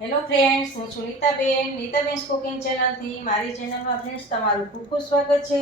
Hello friends હું છું Nitaben નીતાબેન્સ cooking ચેનલથી મારી ચેનલમાં ફ્રેન્ડ્સ તમારું ખૂબ ખૂબ સ્વાગત છે.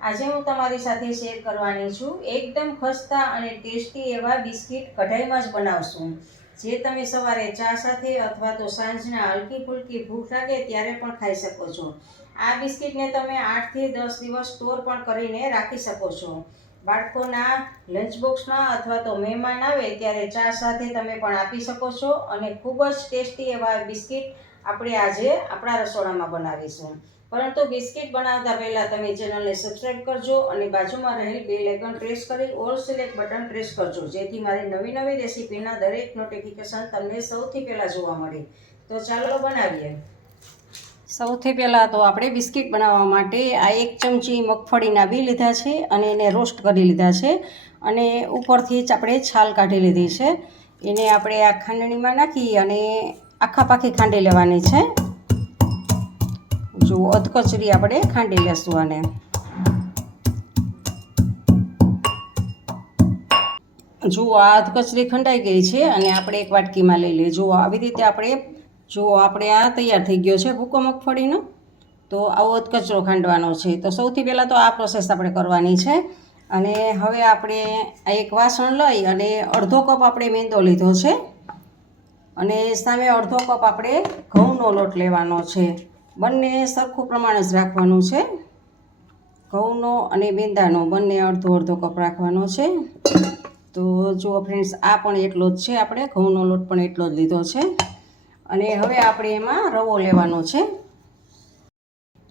આજે હું તમારી સાથે શેર કરવાની છું એકદમ ખસ્તા અને ટેસ્ટી એવા બિસ્કિટ કઢાઈમાં જ બનાવશું. જે તમે સવારે ચા સાથે અથવા તો સાંજના હલકી ફુલકી ભૂખ લાગે ત્યારે પણ ખાઈ શકો છો. આ બિસ્કિટને તમે આઠથી દસ દિવસ સ્ટોર પણ કરીને રાખી શકો છો. બાળકોના લંચ બોક્સમાં અથવા તો મહેમાન આવે ત્યારે ચા સાથે તમે પણ આપી શકો છો અને ખૂબ જ ટેસ્ટી એવા બિસ્કિટ આપણે આજે આપણા રસોડામાં બનાવીશું. પરંતુ બિસ્કિટ બનાવતા પહેલાં તમે ચેનલને સબસ્ક્રાઈબ કરજો અને બાજુમાં રહેલ બે લેગન પ્રેસ કરી ઓલ સિલેક્ટ બટન પ્રેસ કરજો. જેથી મારી નવી નવી રેસીપીના દરેક નોટિફિકેશન તમને સૌથી પહેલાં જોવા મળે. તો ચાલો બનાવીએ. સૌથી પહેલાં તો આપણે બિસ્કિટ બનાવવા માટે આ એક ચમચી મગફળીના બી લીધા છે અને એને રોસ્ટ કરી લીધા છે અને ઉપરથી જ આપણે છાલ કાઢી લીધી છે. એને આપણે આ ખાંડણીમાં નાખી અને આખા પાખી ખાંડી લેવાની છે. જો અધકચરી આપણે ખાંડી લેશું આને. જુઓ આ અધકચરી ખંડાઈ ગઈ છે અને આપણે એક વાટકીમાં લઈ લઈએ જુઓ આવી રીતે આપણે જો આપણે આ તૈયાર થઈ ગયો છે ભૂકો મગફળીનો. તો આવો જ કચરો ખાંડવાનો છે. તો સૌથી પહેલાં તો આ પ્રોસેસ આપણે કરવાની છે. અને હવે આપણે આ એક વાસણ લઈ અને અડધો કપ આપણે મેંદો લીધો છે. અને સામે અડધો કપ આપણે ઘઉંનો લોટ લેવાનો છે. બંને સરખું પ્રમાણ જ રાખવાનું છે. ઘઉંનો અને મેંદાનો બંને અડધો અડધો કપ રાખવાનો છે. તો જુઓ ફ્રેન્ડ્સ આ પણ એટલો જ છે. આપણે ઘઉંનો લોટ પણ એટલો જ લીધો છે. અને હવે આપણે એમાં રવો લેવાનો છે.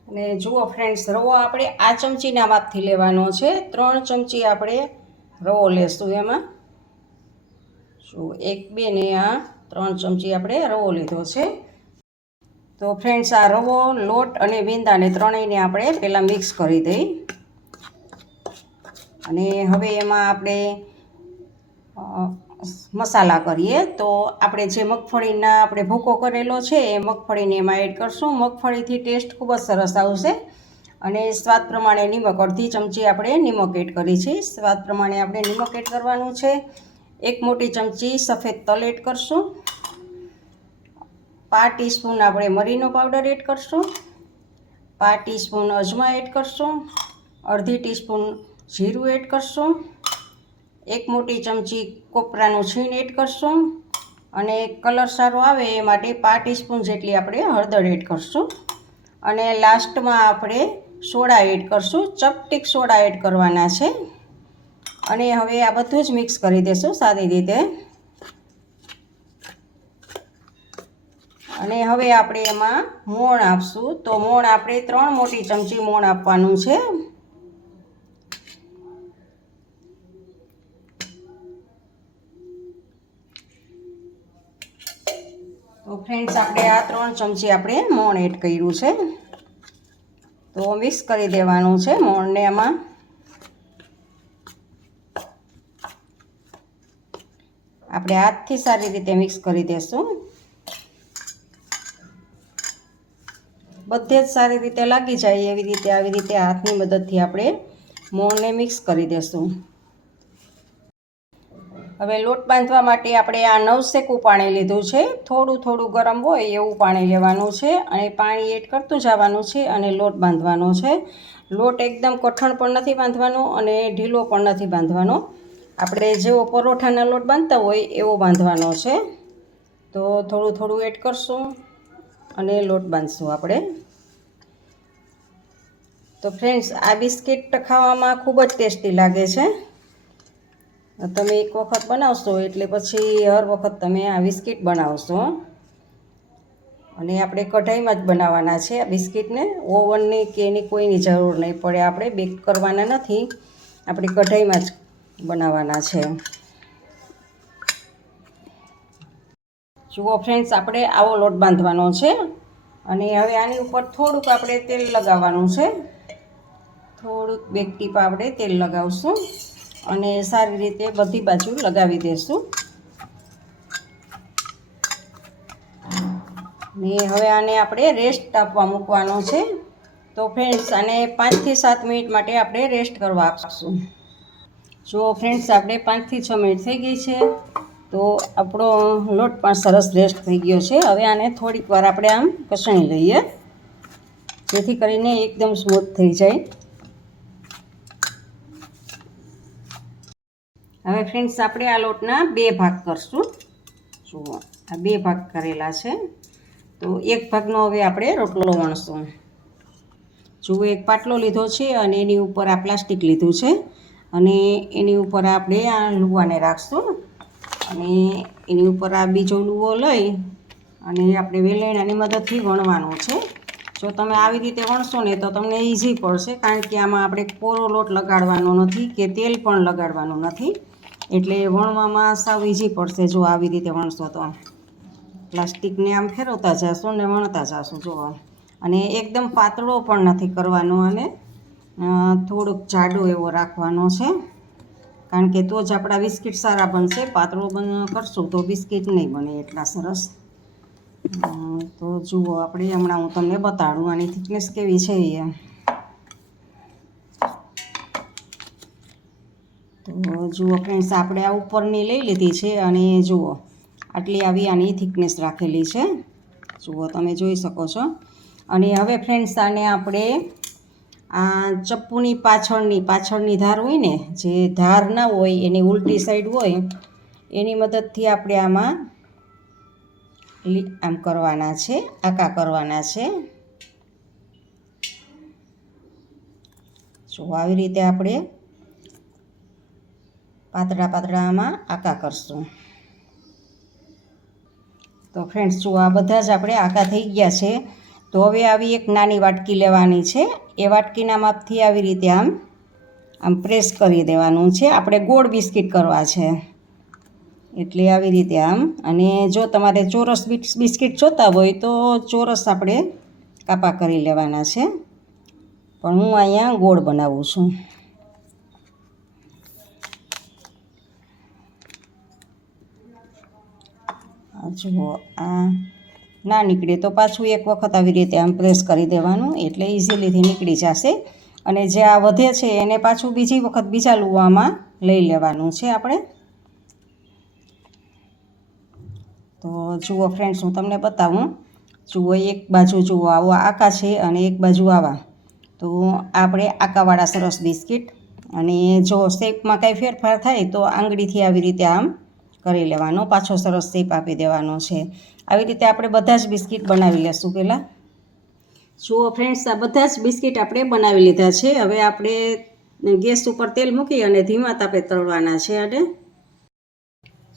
અને જુઓ ફ્રેન્ડ્સ રવો આપણે આ ચમચીના માપથી લેવાનો છે. ત્રણ ચમચી આપણે રવો લેશું એમાં. જો એક, બે ને આ ત્રણ ચમચી આપણે રવો લીધો છે. તો ફ્રેન્ડ્સ આ રવો, લોટ અને વિંદાને ત્રણેયને આપણે પહેલાં મિક્સ કરી દઈ. અને હવે એમાં આપણે મસાલા કરીએ, તો આપણે જે મગફળીના આપણે ભૂકો કરેલો છે, એ મગફળીને એમાં એડ કરશું. મગફળીથી ટેસ્ટ ખૂબ જ સરસ આવશે. અને સ્વાદ પ્રમાણે નિમક, અડધી ચમચી આપણે નિમક એડ કરી છે. સ્વાદ પ્રમાણે આપણે નિમક એડ કરવાનું છે. એક મોટી ચમચી સફેદ તલ એડ કરશું. પા ટીસ્પૂન આપણે મરીનો પાવડર એડ કરશું. પા ટીસ્પૂન અજમા એડ કરશું. અડધી ટીસ્પૂન જીરું એડ કરશું. એક મોટી ચમચી કોપરાનું છીણ એડ કરશું અને કલર સારો આવે એ માટે પા ટીસ્પૂન જેટલી આપણે હળદર એડ કરશું. અને લાસ્ટમાં આપણે સોડા એડ કરશું. ચપટીક સોડા એડ કરવાના છે. અને હવે આ બધું જ મિક્સ કરી દેશું સારી રીતે. અને હવે આપણે એમાં મોણ આપશું. તો મોણ આપણે ત્રણ મોટી ચમચી મોણ આપવાનું છે. તો ફ્રેન્ડ્સ આપણે આ ત્રણ ચમચી આપણે મોણ એડ કર્યું છે. તો મિક્સ કરી દેવાનું છે મોણને એમાં આપણે હાથથી સારી રીતે મિક્સ કરી દેશું. બધે જ સારી રીતે લાગી જાય એવી રીતે, આવી રીતે હાથની મદદથી આપણે મોણને મિક્સ કરી દેશું. હવે લોટ બાંધવા માટે આપણે આ નવસેકું પાણી લીધું છે. થોડું થોડું ગરમ હોય એવું પાણી લેવાનું છે અને પાણી એડ કરતું જવાનું છે અને લોટ બાંધવાનો છે. લોટ એકદમ કઠણ પણ નથી બાંધવાનો અને ઢીલો પણ નથી બાંધવાનો. આપણે જેવો પરોઠાના લોટ બાંધતા હોય એવો બાંધવાનો છે. તો થોડું થોડું એડ કરશું અને લોટ બાંધશું આપણે. તો ફ્રેન્ડ્સ, આ બિસ્કિટ ખાવામાં ખૂબ જ ટેસ્ટી લાગે છે. તમે એક વખત બનાવશો એટલે પછી હર વખત તમે આ બિસ્કિટ બનાવશો. અને આપણે કઢાઈમાં જ બનાવવાના છે આ બિસ્કિટને. ઓવનની કે એની કોઈની જરૂર નહીં પડે, આપણે બેક કરવાના નથી. આપણે કઢાઈમાં જ બનાવવાના છે. જુઓ ફ્રેન્ડ્સ આપણે આવો લોટ બાંધવાનો છે. અને હવે આની ઉપર થોડુંક આપણે તેલ લગાવવાનું છે. થોડુંક બેક ટીપ આપણે તેલ લગાવશું. અને સારી રીતે બધી બાજુ લગાવી દઈશું ને હવે આને આપણે રેસ્ટ આપવા મૂકવાનો છે. તો ફ્રેન્ડ્સ આને પાંચથી સાત મિનિટ માટે આપણે રેસ્ટ કરવા આપશું. જો ફ્રેન્ડ્સ આપણે પાંચથી છ મિનિટ થઈ ગઈ છે, તો આપણો લોટ પણ સરસ રેસ્ટ થઈ ગયો છે. હવે આને થોડીક વાર આપણે આમ કસણી લઈએ, જેથી કરીને એકદમ સ્મૂથ થઈ જાય. હવે ફ્રેન્ડ્સ આપણે આ લોટના બે ભાગ કરશું. જુઓ, આ બે ભાગ કરેલા છે. તો એક ભાગનો હવે આપણે રોટલો વણશું. જુઓ, એક પાટલો લીધો છે અને એની ઉપર આ પ્લાસ્ટિક લીધું છે. અને એની ઉપર આપણે આ લુવાને રાખશું. અને એની ઉપર આ બીજો લુવો લઈ અને આપણે વેલણાની મદદથી વણવાનું છે. જો તમે આવી રીતે વણશો ને તો તમને ઇઝી પડશે, કારણ કે આમાં આપણે કોરો લોટ લગાડવાનો નથી કે તેલ પણ લગાડવાનું નથી. એટલે વણવામાં સાવ ઇઝી પડશે જો આવી રીતે વણશો તો. પ્લાસ્ટિકને આમ ફેરવતા જશો ને વણતા જશો જુઓ અને એકદમ પાતળો પણ નથી કરવાનો અને થોડોક જાડો એવો રાખવાનો છે. કારણ કે તો જ આપણા બિસ્કિટ સારા બનશે. પાતળો કરશું તો બિસ્કિટ નહીં બને એટલા સરસ. તો જુઓ આપણે હમણાં હું તમને બતાડું આની થિકનેસ કેવી છે એ. તો જુઓ ફ્રેન્ડ્સ, આપણે આ ઉપરની લઈ લીધી છે અને જુઓ, આટલી આવી આની થિકનેસ રાખેલી છે. જુઓ, તમે જોઈ શકો છો. અને હવે ફ્રેન્ડ્સ, આને આપણે આ ચપ્પુની પાછળની પાછળની ધાર હોય ને, જે ધાર ના હોય, એની ઉલટી સાઈડ હોય, એની મદદથી આપણે આમાં આમ કરવાના છે, આકા કરવાના છે. જો આવી રીતે આપણે પાતળા પાતળા આમાં આકા કરશું. તો ફ્રેન્ડ્સ જો આ બધા જ આપણે આકા થઈ ગયા છે, તો હવે આવી એક નાની વાટકી લેવાની છે. એ વાટકીના માપથી આવી રીતે આમ આમ પ્રેસ કરી દેવાનું છે. આપણે ગોળ બિસ્કિટ કરવા છે. એટલે આવી રીતે આમ, અને જો તમારે ચોરસ બિસ- બિસ્કિટ જોતા હોય તો ચોરસ આપણે કાપા કરી લેવાના છે. પણ હું અહીંયા ગોળ બનાવું છું. જુઓ. આ ના નીકળે તો પાછું એક વખત આવી રીતે આમ પ્રેસ કરી દેવાનું એટલે ઇઝીલીથી નીકળી જશે. અને જે આ વધે છે એને પાછું બીજી વખત બીજા લુવામાં લઈ લેવાનું છે આપણે. તો જુઓ ફ્રેન્ડ્સ હું તમને બતાવું. જુઓ એક બાજુ જુઓ, આવો આકા છે અને એક બાજુ આવા. તો આપણે આકાવાળા સરસ બિસ્કિટ અને જો શેપમાં કાંઈ ફેરફાર થાય તો આંગળીથી આવી રીતે આમ કરી લેવાનો, પાછો સરસ શેપ આપી દેવાનો છે. આવી રીતે આપણે બધા જ બિસ્કિટ બનાવી લેશું પહેલાં. જુઓ ફ્રેન્ડ્સ આ બધા જ બિસ્કિટ આપણે બનાવી લીધા છે. હવે આપણે ગેસ ઉપર તેલ મૂકી અને ધીમા તાપે તળવાના છે અને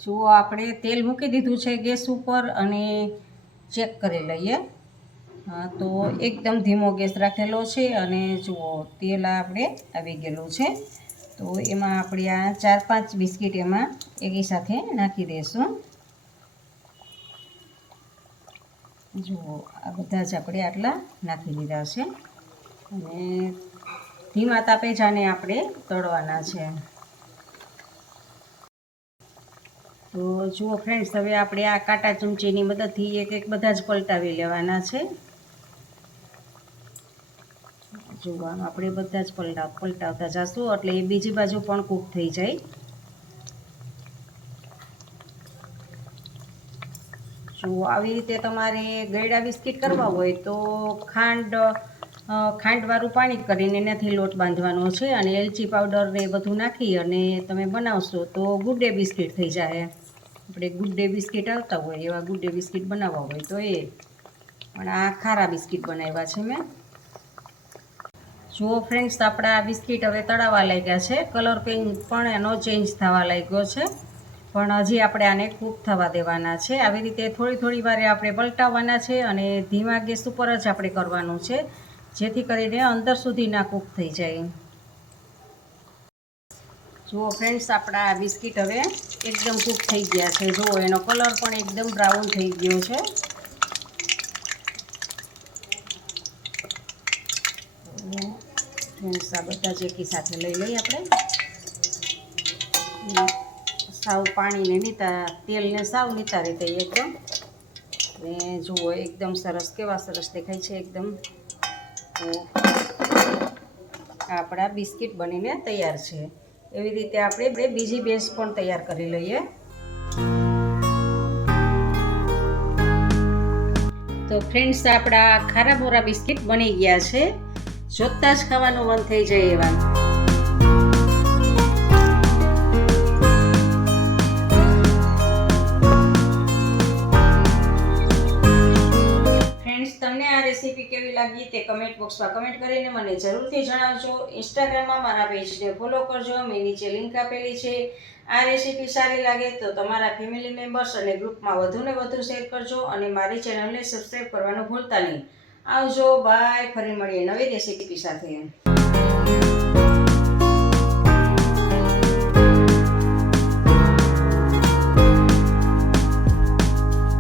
જુઓ આપણે તેલ મૂકી દીધું છે ગેસ ઉપર અને ચેક કરી લઈએ. હા, તો એકદમ ધીમો ગેસ રાખેલો છે અને જુઓ તેલ આપણે આવી ગયેલું છે. તો એમાં આપણે આ ચાર પાંચ બિસ્કિટ એમાં એકી સાથે નાખી દઈશું જુઓ આ બધા જ આપણે આટલા નાખી દીધા છે. અને ધીમા તાપે જાને આપણે તળવાના છે. તો જુઓ ફ્રેન્ડ્સ હવે આપણે આ કાંટા ચમચીની મદદથી એક એક બધા જ પલટાવી લેવાના છે. જુઓ, આપણે બધા જ પલટા પલટાવતા જશું, એટલે એ બીજી બાજુ પણ કૂક થઈ જાય. જુઓ, આવી રીતે તમારે ગળ્યા બિસ્કિટ કરવા હોય તો ખાંડ ખાંડવાળું પાણી કરીને એનાથી લોટ બાંધવાનો છે અને એલચી પાવડર ને બધું નાખી અને તમે બનાવશો તો ગુડ ડે બિસ્કિટ થઈ જાય. આપણે ગુડ ડે બિસ્કિટ આવતા હોય, એવા ગુડ ડે બિસ્કિટ બનાવવા હોય તો એ. પણ આ ખારા બિસ્કિટ બનાવ્યા છે મેં. જુઓ ફ્રેન્ડ્સ આપણા આ બિસ્કિટ હવે તળાવા લાગ્યા છે. કલર પણ એનો ચેન્જ થવા લાગ્યો છે. પણ હજી આપણે આને કૂક થવા દેવાના છે. આવી રીતે થોડી થોડી વારે આપણે પલટાવવાના છે અને ધીમા ગેસ ઉપર જ આપણે કરવાનું છે, જેથી કરીને અંદર સુધી ના કૂક થઈ જાય. જુઓ ફ્રેન્ડ્સ આપણા બિસ્કિટ હવે એકદમ કૂક થઈ ગયા છે. જુઓ એનો કલર પણ એકદમ બ્રાઉન થઈ ગયો છે. ફ્રેન્ડ્સ, આ બધા જ એકી સાથે લઈ લઈએ આપણે. સાવ પાણીને નીતા તેલને સાવ નીતારી રીતે એકદમ. ને જુઓ, એકદમ સરસ, કેવા સરસ દેખાય છે એકદમ. આપણા બિસ્કિટ બનીને તૈયાર છે. એવી રીતે આપણે બે બીજી બેસ પણ તૈયાર કરી લઈએ. તો ફ્રેન્ડ્સ, આપણા ખારા બોરા બિસ્કિટ બની ગયા છે. જોતાં જ ખાવાનું મન થઈ જાય એવા. તમને આ રેસીપી કેવી લાગી તે કમેન્ટ બોક્સમાં કમેન્ટ કરીને મને જરૂરથી જણાવજો. ઇન્સ્ટાગ્રામમાં મારા પેજને ફોલો કરજો. મેં નીચે લિંક આપેલી છે. આ રેસીપી સારી લાગે તો તમારા ફેમિલી મેમ્બર્સ અને ગ્રુપમાં વધુને વધુ શેર કરજો અને મારી ચેનલને સબસ્ક્રાઈબ કરવાનું ભૂલતા નહીં. આવજો બાય ફરી મળીએ નવી રેસીપી સાથે.